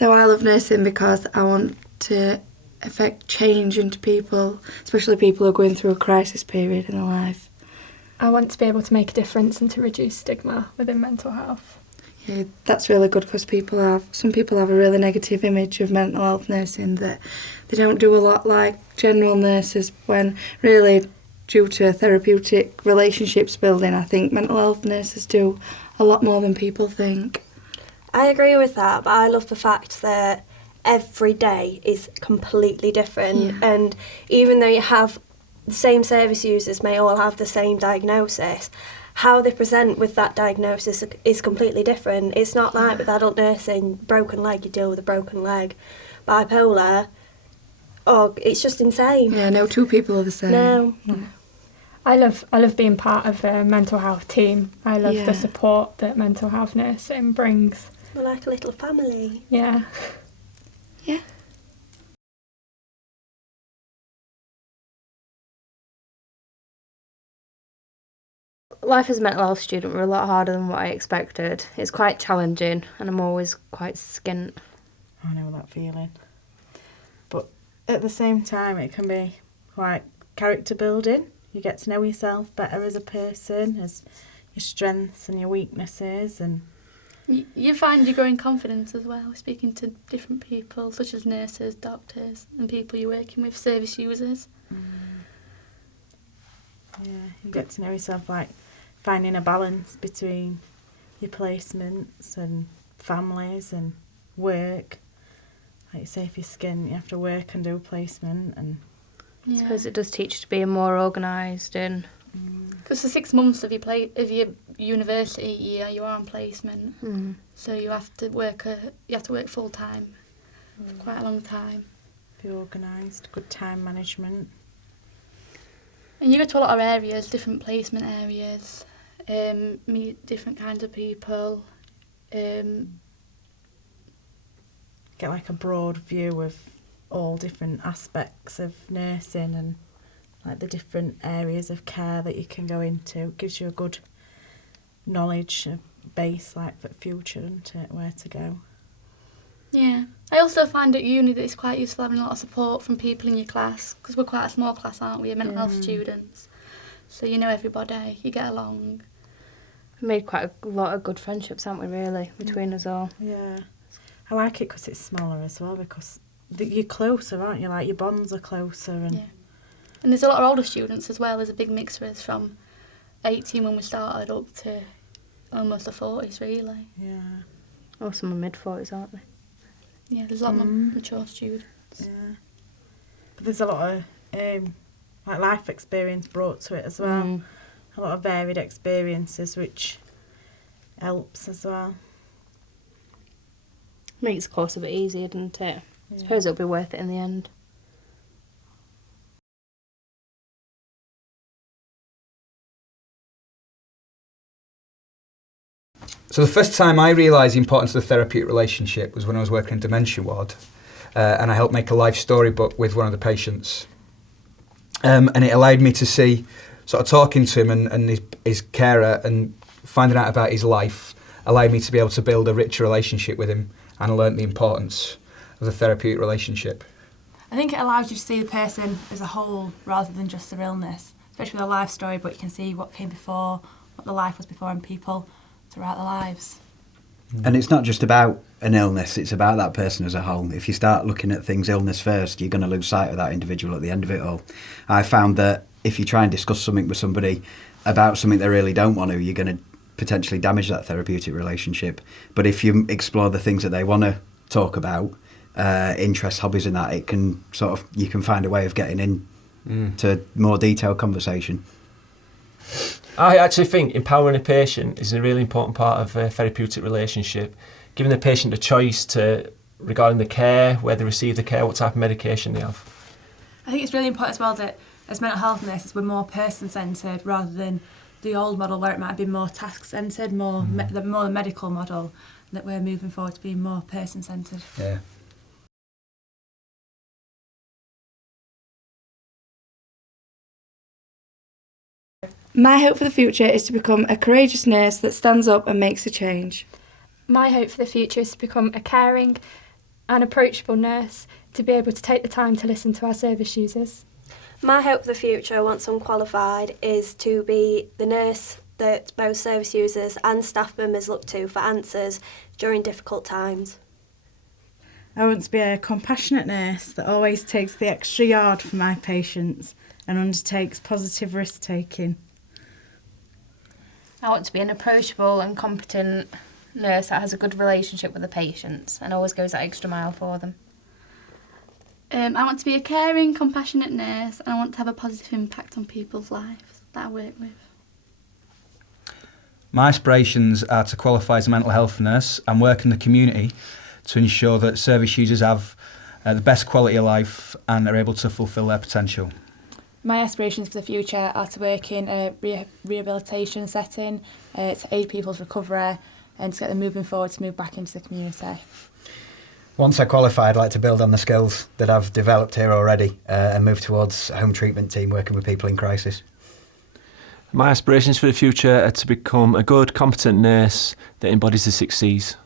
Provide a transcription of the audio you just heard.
So I love nursing because I want to affect change into people, especially people who are going through a crisis period in their life. I want to be able to make a difference and to reduce stigma within mental health. Yeah, that's really good because some people have a really negative image of mental health nursing, that they don't do a lot like general nurses, when really, due to therapeutic relationships building, I think mental health nurses do a lot more than people think. I agree with that, but I love the fact that every day is completely different, and even though you have the same service users may all have the same diagnosis, how they present with that diagnosis is completely different. It's not like with adult nursing, broken leg, you deal with a broken leg. Bipolar, it's just insane. Yeah, no two people are the same. No. I love being part of the mental health team. I love the support that mental health nursing brings. We're like a little family. Yeah. Yeah. Life as a mental health student were a lot harder than what I expected. It's quite challenging and I'm always quite skint. I know that feeling. But at the same time, it can be quite character building. You get to know yourself better as a person, as your strengths and your weaknesses. And you find your growing confidence as well, speaking to different people, such as nurses, doctors, and people you're working with, service users. Yeah, you get to know yourself, like finding a balance between your placements and families and work. Like you say, if you're skint, you have to work and do a placement. And I suppose it does teach you to be more organised and... Because for 6 months of your university year, you are on placement, so you have to work full time for quite a long time. Be organised, good time management. And you go to a lot of areas, different placement areas, meet different kinds of people. Get like a broad view of all different aspects of nursing and like the different areas of care that you can go into. It gives you a good knowledge base, like for the future, isn't it, where to go. Yeah. I also find at uni that it's quite useful having a lot of support from people in your class, because we're quite a small class, aren't we, mental health students. So you know everybody, you get along. We made quite a lot of good friendships, haven't we, really, between us all. Yeah. I like it because it's smaller as well, because you're closer, aren't you? Like your bonds are closer. And And there's a lot of older students as well. There's a big mix for us from 18 when we started up to almost the 40s, really. Yeah. Oh, some are mid-40s, aren't they? Yeah, there's a lot more mature students. Yeah. But there's a lot of like life experience brought to it as well. A lot of varied experiences, which helps as well. Makes the course a bit easier, doesn't it? I suppose it'll be worth it in the end. So the first time I realised the importance of the therapeutic relationship was when I was working in dementia ward, and I helped make a life storybook with one of the patients. And it allowed me to see, sort of talking to him and his carer and finding out about his life, allowed me to be able to build a richer relationship with him, and I learnt the importance of the therapeutic relationship. I think it allows you to see the person as a whole rather than just their illness, especially with a life story, but you can see what came before, what the life was before in people throughout their lives. And it's not just about an illness, it's about that person as a whole. If you start looking at things illness first, you're going to lose sight of that individual at the end of it all. I found that if you try and discuss something with somebody about something they really don't want to, you're going to potentially damage that therapeutic relationship. But if you explore the things that they want to talk about, interests, hobbies and that, it can you can find a way of getting in to more detailed conversation. I actually think empowering a patient is a really important part of a therapeutic relationship. Giving the patient a choice regarding the care, where they receive the care, what type of medication they have. I think it's really important as well that as mental health nurses we're more person-centred rather than the old model where it might have been more task-centred, more the medical model, that we're moving forward to being more person-centred. Yeah. My hope for the future is to become a courageous nurse that stands up and makes a change. My hope for the future is to become a caring, and approachable nurse to be able to take the time to listen to our service users. My hope for the future, once I'm qualified, is to be the nurse that both service users and staff members look to for answers during difficult times. I want to be a compassionate nurse that always takes the extra yard for my patients and undertakes positive risk taking. I want to be an approachable and competent nurse that has a good relationship with the patients and always goes that extra mile for them. I want to be a caring, compassionate nurse, and I want to have a positive impact on people's lives that I work with. My aspirations are to qualify as a mental health nurse and work in the community to ensure that service users have the best quality of life and are able to fulfil their potential. My aspirations for the future are to work in a rehabilitation setting, to aid people's recovery and to get them moving forward to move back into the community. Once I qualify, I'd like to build on the skills that I've developed here already and move towards a home treatment team working with people in crisis. My aspirations for the future are to become a good, competent nurse that embodies the 6 Cs.